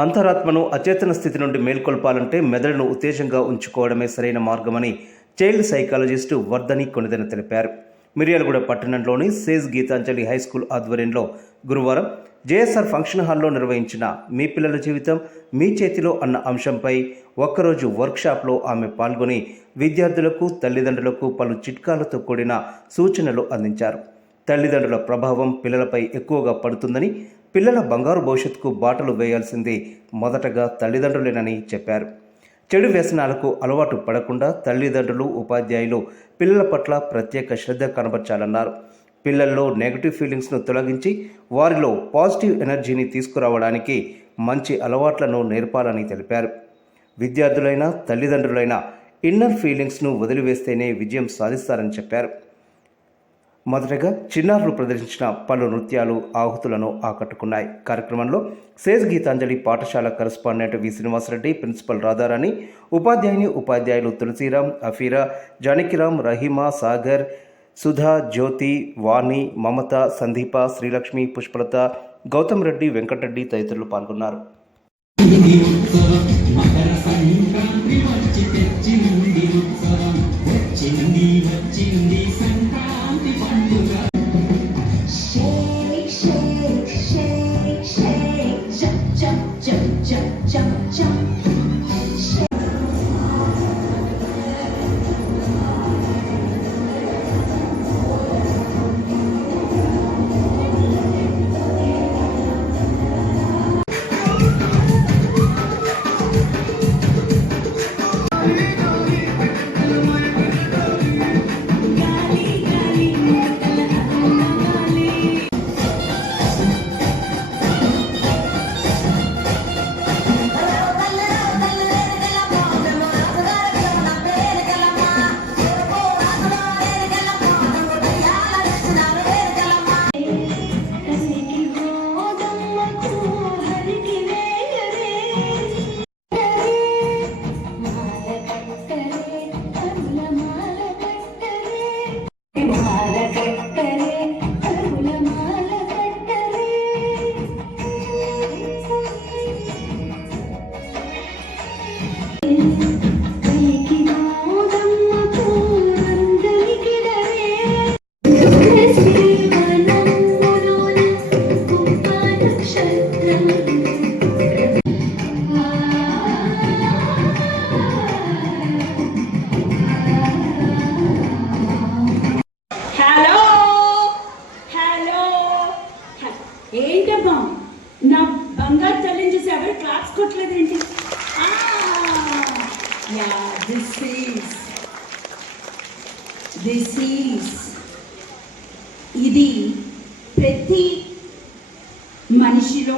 అంతరాత్మను అచేతన స్థితి నుండి మేల్కొల్పాలంటే మెదడును ఉత్తేజంగా ఉంచుకోవడమే సరైన మార్గమని చైల్డ్ సైకాలజిస్టు వర్ధని కొనిదెన తెలిపారు. మిర్యాలగూడ పట్టణంలోని సేజ్ గీతాంజలి హై స్కూల్ ఆధ్వర్యంలో గురువారం జేఎస్ఆర్ ఫంక్షన్ హాల్లో నిర్వహించిన మీ పిల్లల జీవితం మీ చేతిలో అన్న అంశంపై ఒక్కరోజు వర్క్షాప్లో ఆమె పాల్గొని విద్యార్థులకు తల్లిదండ్రులకు పలు చిట్కాలతో కూడిన సూచనలు అందించారు. తల్లిదండ్రుల ప్రభావం పిల్లలపై ఎక్కువగా పడుతుందని పిల్లల బంగారు భవిష్యత్తుకు బాటలు వేయాల్సింది మొదటగా తల్లిదండ్రులేనని చెప్పారు. చెడు వ్యసనాలకు అలవాటు పడకుండా తల్లిదండ్రులు ఉపాధ్యాయులు పిల్లల పట్ల ప్రత్యేక శ్రద్ధ కనబర్చాలన్నారు. పిల్లల్లో నెగటివ్ ఫీలింగ్స్ను తొలగించి వారిలో పాజిటివ్ ఎనర్జీని తీసుకురావడానికి మంచి అలవాట్లను నేర్పాలని తెలిపారు. విద్యార్థులైన తల్లిదండ్రులైన ఇన్నర్ ఫీలింగ్స్ను వదిలివేస్తేనే విజయం సాధిస్తారని చెప్పారు. మొదటగా చిన్నారులు ప్రదర్శించిన పలు నృత్యాలు ఆహుతులను ఆకట్టుకున్నాయి. కార్యక్రమంలో సేజ్ గీతాంజలి పాఠశాల correspondent V Srinivasareddy principal Radharani ఉపాధ్యాయుని ఉపాధ్యాయులు తులసీరామ్ అఫీరా జానకిరామ్ రహీమా సాగర్ సుధా జ్యోతి వాణి మమత సందీప శ్రీలక్ష్మి పుష్పలత గౌతమ్ రెడ్డి వెంకటరెడ్డి తదితరులు పాల్గొన్నారు. దిస్ ఇది ప్రతి మనిషిలో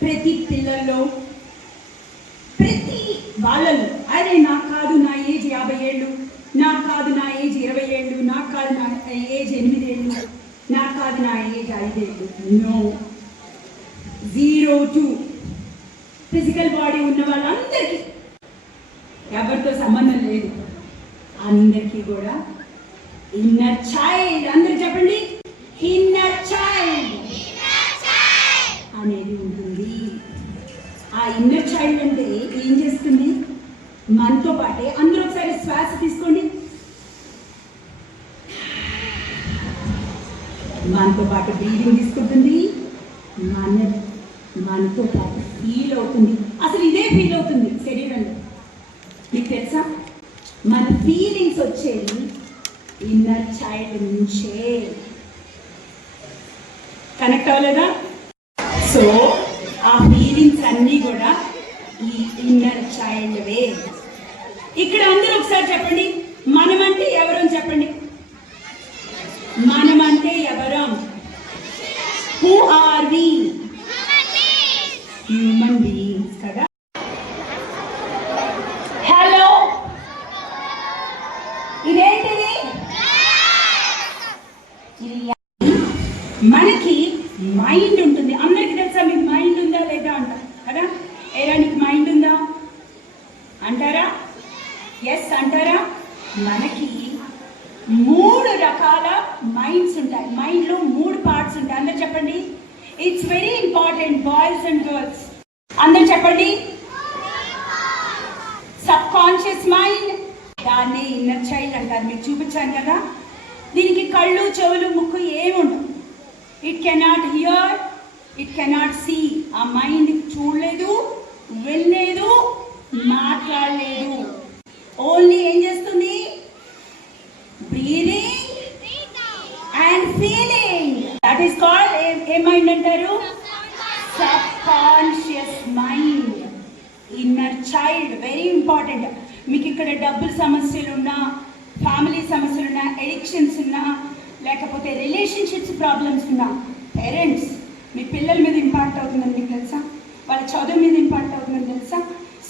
ప్రతి పిల్లల్లో ప్రతి వాళ్ళలో. అరే నాకు కాదు నా ఏజ్ యాభై ఏళ్ళు నాకు కాదు నా ఏజ్ ఇరవై ఏళ్ళు నాకు కాదు నా ఏజ్ ఎనిమిది ఏళ్ళు నాకు కాదు నా ఏజ్ ఐదేళ్ళు no zero to physical body ఉన్న వాళ్ళందరికీ ఎవరితో సంబంధం లేదు. అందరికీ కూడా ఇన్నర్ చైల్డ్ అందరు చెప్పండి. కదా? సో ఆ ఫీలింగ్స్ అన్నీ కూడా ఈ ఇన్నర్ చైల్డ్వే ఇక్కడ అందరూ ఒకసారి చెప్పండి. మనమంటే ఎవరని చెప్పండి మనమంటే ఎవరం who are we human beings కదా హలో ఇదేంటిది ఇది మనకి మైండ్ ఉంటుంది అందరికీ తెలుసా మీకు మైండ్ ఉందా లేదా అంటారు కదా ఏరా నీకు మైండ్ ఉందా అంటారా ఎస్ అంటారా మనకి మూడు రకాల మైండ్స్ ఉంటాయి మైండ్లో మూడు పార్ట్స్ ఉంటాయి అందరు చెప్పండి it's very important boys and girls అందరు చెప్పండి సబ్ కాన్షియస్ మైండ్ దాన్ని ఇన్నర్ చైల్డ్ అంటారు మీకు చూపించాను కదా దీనికి కళ్ళు చెవులు ముక్కు ఏముండవు it cannot hear it cannot see ఆ మైండ్ చూడలేదు వెళ్ళలేదు మాట్లాడలేదు ఓన్లీ ఏం చేస్తుంది breathing and feeling that is called a mind అంటారు subconscious mind inner child very important మీకు ఇక్కడ డబ్బుల సమస్యలు ఉన్నా ఫ్యామిలీ సమస్యలు ఉన్నా ఎడిక్షన్స్ ఉన్నా లేకపోతే రిలేషన్షిప్స్ ప్రాబ్లమ్స్ ఉన్నా పేరెంట్స్ మీ పిల్లల మీద ఇంపాక్ట్ అవుతుందని మీకు తెలుసా వాళ్ళ చదువు మీద ఇంపాక్ట్ అవుతుందని తెలుసా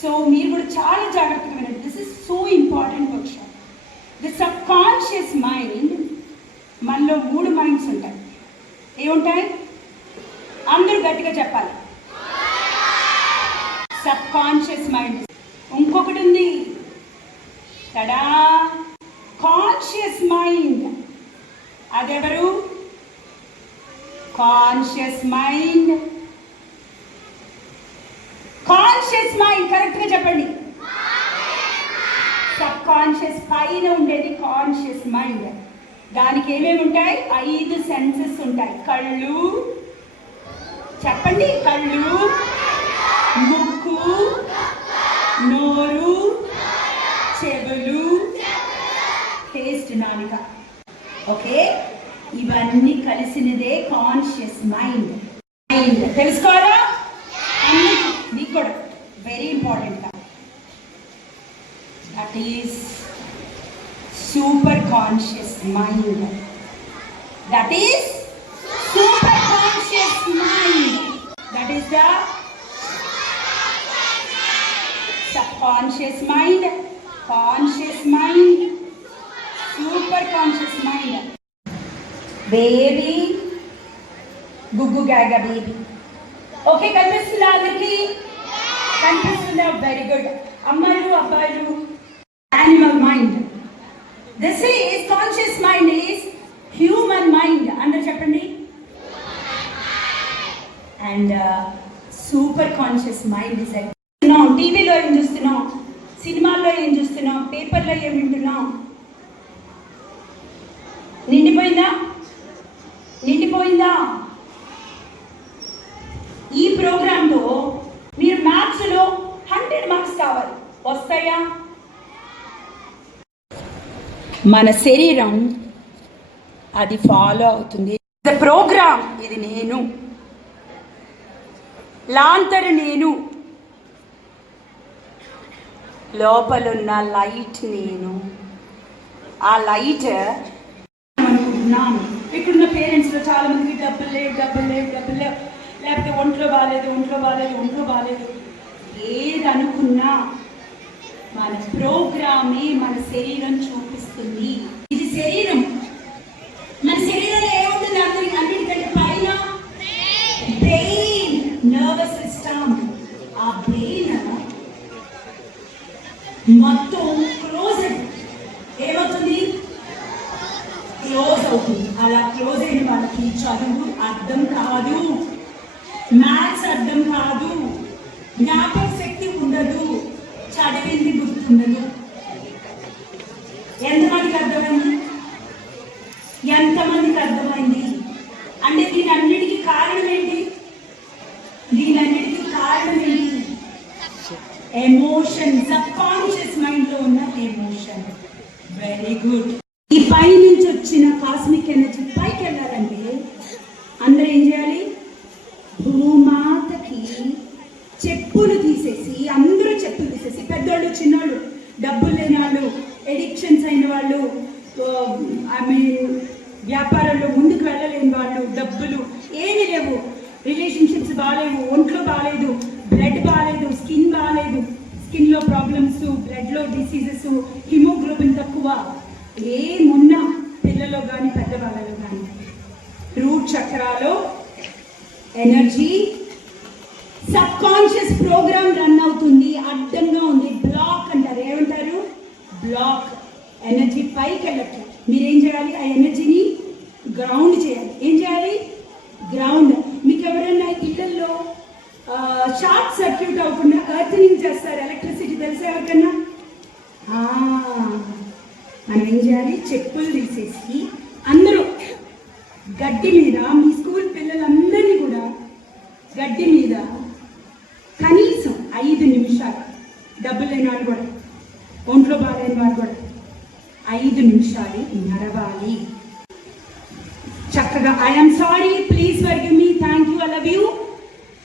సో మీరు కూడా చాలా జాగ్రత్తగా వినండి this is so important workshop the subconscious mind మనలో మూడు మైండ్స్ ఉంటాయి ఏముంటాయి అందరూ గట్టిగా చెప్పాలి సబ్ కాన్షియస్ మైండ్ ఇంకొకటి ఉంది తడా కాన్షియస్ మైండ్ అదెవరు కాన్షియస్ మైండ్ కాన్షియస్ మైండ్ కరెక్ట్గా చెప్పండి సబ్ కాన్షియస్ పైన ఉండేది కాన్షియస్ మైండ్ దానికి ఏమేమి ఉంటాయి? ఐదు సెన్సెస్ ఉంటాయి. కళ్ళు చెప్పండి. కళ్ళు ముక్కు నోరు చెవులు టేస్ట్ నాలుక. ఓకే? ఇవన్నీ కలిసినదే కాన్షియస్ మైండ్ మైండ్ తెలుసుకోవాలా అన్ని. నీకు కూడా. Very important that is super conscious mind that is super conscious mind that is the subconscious mind, conscious mind, super conscious mind. Baby Guggu గాగా బేబీ ఓకే కనిపిస్తుందా అందరికి కనిపిస్తుందా వెరీ గుడ్ అమ్మాయిలు అబ్బాయిలు animal mind this is conscious mind is human mind అందరు చెప్పండి. And super conscious mind is చూస్తున్నాం టీవీలో ఏం చూస్తున్నాం సినిమాల్లో ఏం చూస్తున్నాం పేపర్లో ఏం వింటున్నాం? నిండిపోయిందా? నిండిపోయిందా? ఈ ప్రోగ్రాంలో మీరు మ్యాథ్స్లో హండ్రెడ్ మార్క్స్ కావాలి. వస్తాయా? మన శరీరం అది ఫాలో అవుతుంది. ప్రోగ్రామ్ ఇది నేను. లాంతరు నేను. లోపలున్న లైట్ నేను. ఆ లైట్ అనుకుంటున్నాను. ఇక్కడున్న పేరెంట్స్లో చాలా మందికి డబ్బులు లేవు డబ్బులు లేవు డబ్బులు లేవు లేకపోతే ఒంట్లో బాగాలేదు ఒంట్లో బాగాలేదు ఒంట్లో బాగాలేదు. ఏది అనుకున్నా మన ప్రోగ్రామే మన శరీరం చూపిస్తుంది. ఇది శరీరం. మన శరీరంలో ఏముంటుంది అందరికి అన్నిటికంటే పైన? బ్రెయిన్ నర్వస్ సిస్టమ్ ఆ బ్రెయిన్ మొత్తం క్లోజ్ ఏమవుతుంది? క్లోజ్ అవుతుంది. అలా క్లోజ్ అయిన వాళ్ళకి చదువు అర్థం కాదు. మ్యాథ్స్ అర్థం కాదు. జ్ఞాపక చదివింది ఎంతమందికి అర్థమైంది? ఎంతమందికి అర్థమైంది? అంటే దీనన్నిటికీ కారణం ఏంటి? దీనన్నిటికీ కారణం ఏంటి? ఎమోషన్ సబ్ కాన్షియస్ మైండ్లో ఉన్న ఎమోషన్ వెరీ గుడ్ ఈ పై నుంచి వచ్చిన కాస్మిక్ ఎనర్జీ పైకి వెళ్ళాలంటే అందరూ ఏం చేయాలి భూమాతకి చెప్పులు తీసేసి అందరూ చెప్పులు తీసేసి పెద్దోళ్ళు చిన్నోళ్ళు డబ్బులు లేని వాళ్ళు ఎడిక్షన్స్ అయిన వాళ్ళు ఐ మీన్ వ్యాపారంలో ముందుకు వెళ్ళలేని వాళ్ళు డబ్బులు ఏమీ లేవు. రిలేషన్షిప్స్ బాగాలేవు ఒంట్లో బాగాలేదు బ్లడ్ బాగాలేదు స్కిన్ బాగాలేదు. స్కిన్లో ప్రాబ్లమ్స్ బ్లడ్లో డిసీజెస్ హిమోగ్లోబిన్ తక్కువ. ఏమున్నా పిల్లలో కానీ పెద్దవాళ్ళలో కానీ రూట్ చక్రాలో energy subconscious programme run అవుతుంది అడ్డంగా ఉంది. బ్లాక్ అంటారు. ఏమంటారు? బ్లాక్. ఎనర్జీ పైకి వెళ్ళట్లేదు మీరేం చేయాలి? ఆ ఎనర్జీని గ్రౌండ్ చేయాలి. ఏం చేయాలి? గ్రౌండ్ మీకు ఎవరైనా ఇళ్ళల్లో షార్ట్ సర్క్యూట్ చేస్తారు. ఎలక్ట్రిసిటీ తెలిసే ఎవరికన్నా? ఆ, మనం ఏం చేయాలి? చెప్పులు తీసేసి అందరూ గడ్డి మీద మీ స్కూల్ పిల్లలందరినీ కూడా గడ్డి మీద కనీసం ఐదు నిమిషాలు డబ్బులు లేని వాళ్ళు కూడా ఒంట్లో బాగాలేని వాళ్ళు కూడా ఐదు నిమిషాలు నడవాలి చక్కగా I'm sorry please forgive me thank you I love you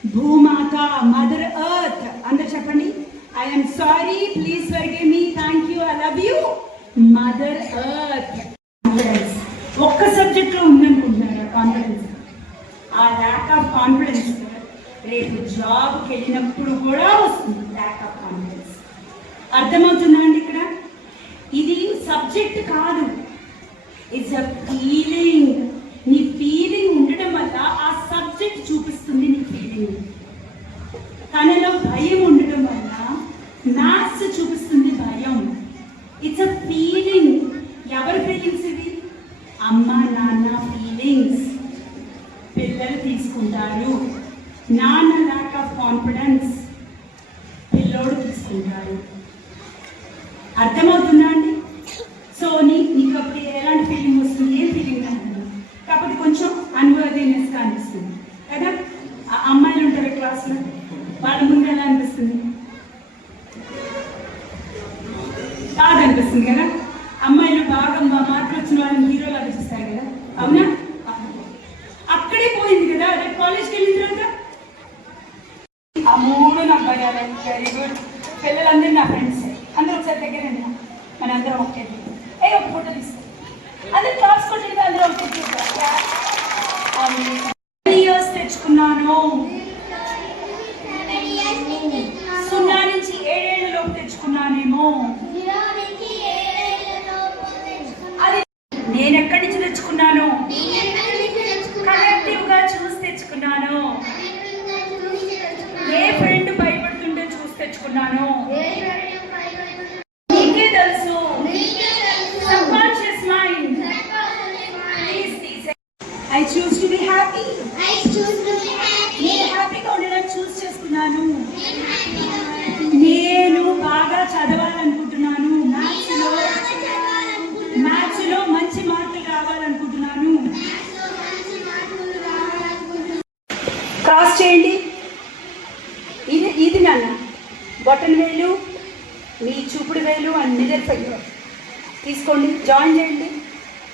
భూమాత మదర్ ఎర్త్ అందరు చెప్పండి I'm sorry please forgive me thank you I love you Mother Earth ఒక్క సబ్జెక్ట్లో ఉందనుకుంటున్నారు? కాన్ఫిడెన్స్ ఆ ల్యాక్ ఆఫ్ కాన్ఫిడెన్స్ రేపు జాబ్కి వెళ్ళినప్పుడు కూడా వస్తుంది. ల్యాక్ ఆఫ్ కాన్ఫిడెన్స్ అర్థమవుతుందా అండి ఇక్కడ? ఇది సబ్జెక్ట్ కాదు. ఇట్స్ అ ఫీలింగ్ నీ ఫీలింగ్ ఉండడం వల్ల ఆ సబ్జెక్ట్ చూపిస్తుంది నీ ఫీలింగ్ తనలో భయం ఉండడం వల్ల మ్యాథ్స్ చూపిస్తుంది భయం ఇట్స్ అ ఫీలింగ్ ఎవరి ఫీలింగ్స్ ఇవి అమ్మ నాన్న ఫీలింగ్స్ పిల్లలు తీసుకుంటారు నాన్న ల్యాక్ ఆఫ్ కాన్ఫిడెన్స్ పిల్లోడు తీసుకుంటారు అర్థమవుతుందా అండి? సో నీ నీకు అప్పుడు ఎలాంటి ఫీలింగ్ వస్తుంది? ఏం ఫీలింగ్ అంటుంది కాబట్టి కొంచెం అన్వర్దీనెస్ అనిపిస్తుంది కదా? అమ్మాయిలు ఉంటారు క్లాస్లో. వాళ్ళ ముందు ఎలా అనిపిస్తుంది? బాగా అనిపిస్తుంది కదా? అమ్మాయిలు బాగా మార్కులు వచ్చిన వాళ్ళని హీరోలు అనిపిస్తారు కదా? అవునా? అక్కడే పోయింది కదా? రేపు కాలేజ్కి వెళ్ళిన తర్వాత? ఆ మూడు నా భయాలు వెరీ గుడ్ పిల్లలందరూ నా ఫ్రెండ్స్ అందరూ ఒకసారి దగ్గర రండి. మన అందరం ఒకే ఏ ఒక ఫోటో తీసుకో అందరు క్లాస్ కొట్టి అందరూ ఒకే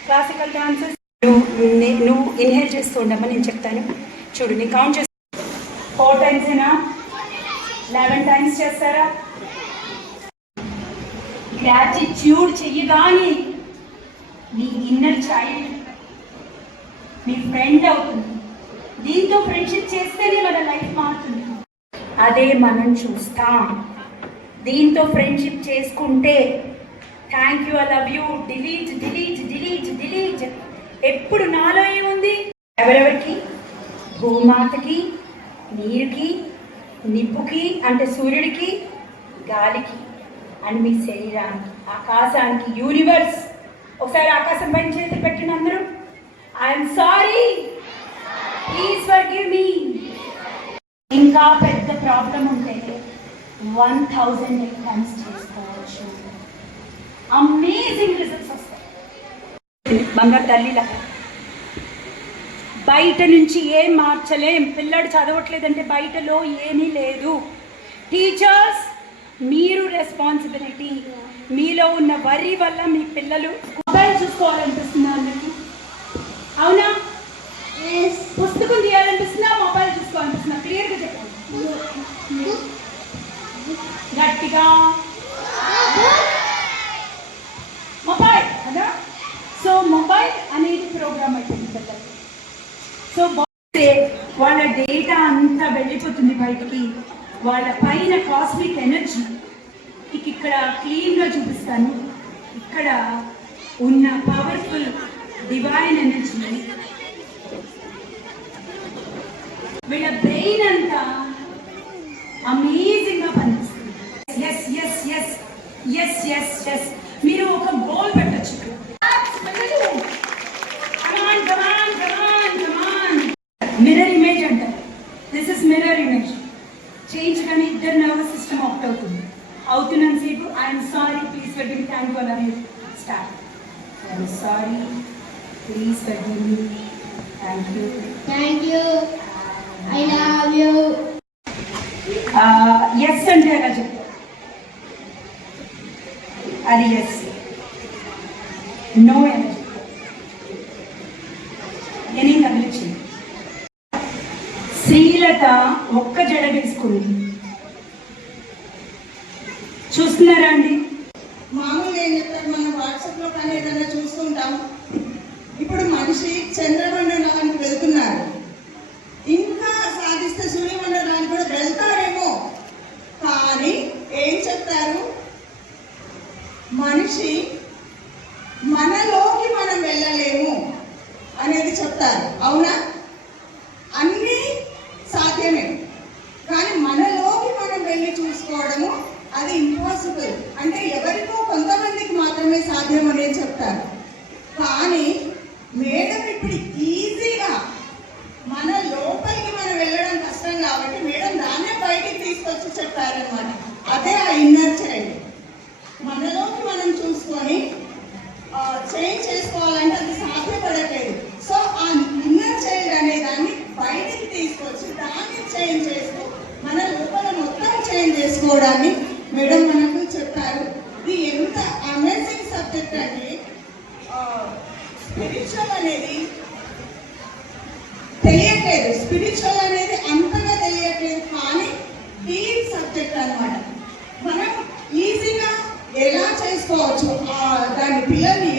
క్లాసికల్ డాన్సెస్ నువ్వు ఇన్హేల్ చేస్తూ ఉండమ్మా నేను చెప్తాను. చూడు నేను కౌంట్ చేస్తాను ఫోర్ టైమ్స్ ఏనా లెవెన్ టైమ్స్ చేస్తారా? గ్రాటిట్యూడ్ చెయ్యగానే మీ ఇన్నర్ చైల్డ్ మీ ఫ్రెండ్ అవుతుంది. దీంతో ఫ్రెండ్షిప్ చేస్తేనే మన లైఫ్ మారుతుంది. అదే మనం చూస్తాం. దీంతో ఫ్రెండ్షిప్ చేసుకుంటే thank you I love you delete delete delete delete ఎప్పుడు నాలో ఏముంది? ఎవరెవరికి? భూమాతకి నీరుకి నిప్పుకి అంటే సూర్యుడికి గాలికి అండ్ మీ శరీరానికి ఆకాశానికి యూనివర్స్ ఒకసారి ఆకాశం పైన చేతులు పెట్టిన అందరూ. I'm sorry please forgive me ఇంకా పెద్ద ప్రాబ్లం ఉంటే one thousand times amazing results వస్తాయి. బంగారు తల్లిలా బయట నుంచి ఏం మార్చలేం పిల్లడు చదవట్లేదంటే బయటలో ఏమీ లేదు. టీచర్స్ మీరు రెస్పాన్సిబిలిటీ మీలో ఉన్న వరి వల్ల మీ పిల్లలు మొబైల్ చూసుకోవాలనిపిస్తుంది అందరికి? అవునా? పుస్తకం తీయాలనిపిస్తుందా మొబైల్ చూసుకోవాలనిపిస్తుందా? క్లియర్గా చెప్పండి. గట్టిగా మొబైల్ అదా సో మొబైల్ అనేది ప్రోగ్రామ్ అయిపోయింది పిల్లలకి సో బాగుంటే వాళ్ళ డేటా అంతా వెళ్ళిపోతుంది బయటికి. వాళ్ళ పైన కాస్మిక్ ఎనర్జీ మీకు ఇక్కడ క్లీన్గా చూపిస్తాను. ఇక్కడ ఉన్న పవర్ఫుల్ డివైన్ ఎనర్జీ వీళ్ళ బ్రెయిన్ అంతా అమేజింగ్గా పనిచేస్తుంది. Yes yes yes yes yes yes అవుతున్నాను సేపు. I'm sorry please for thank you అనేది start I'm sorry please for thank you thank you I love you yes అంటే అలా చెప్తా అది ఎస్ నో అని చెప్తా శ్రీలత ఒక్క జడ వేసుకుంది. చూస్తున్నారా అండి? మామూలుగా ఏం చెప్తారు మనం వాట్సాప్లో కానీ ఏదైనా చూస్తుంటాం. ఇప్పుడు మనిషి చంద్రమండలానికి వెళ్తున్నారు ఇంకా సాధిస్తే సూర్యమండలానికి కూడా వెళ్తారేమో కానీ ఏం చెప్తారు మనిషి మనలోకి మనం వెళ్ళలేము అనేది చెప్తారు అవునా అన్నీ సాధ్యమే కానీ మనలోకి మనం వెళ్ళి చూసుకోవడము అది ఇంపాసిబుల్ అంటే ఎవరికో కొంతమందికి మాత్రమే సాధ్యం అనేది చెప్తారు కానీ మేడం ఇప్పుడు ఈజీగా మన లోపలికి మనం వెళ్ళడం కష్టం కాబట్టి మేడం దాన్నే బయటికి తీసుకొచ్చి చెప్పారనమాట అదే ఆ ఇన్నర్ చైల్డ్ మనలోకి మనం చూసుకొని చేంజ్ చేసుకోవాలంటే అది సాధ్యపడట్లేదు సో ఆ ఇన్నర్ చైల్డ్ అనే దాన్ని బయటికి తీసుకొచ్చి దాన్ని చేంజ్ చేస్తూ మన లోపల మొత్తం చేంజ్ చేసుకోవడాన్ని మేడం మనకు చెప్పారు ఇది ఎంత అమేజింగ్ సబ్జెక్ట్ అంటే స్పిరిచువల్ అనేది తెలియట్లేదు స్పిరిచువల్ అనేది అంతగా తెలియట్లేదు కానీ డీప్ సబ్జెక్ట్ అన్నమాట. మనం ఈజీగా ఎలా చేసుకోవచ్చు? ఆ దాని పిల్లల్ని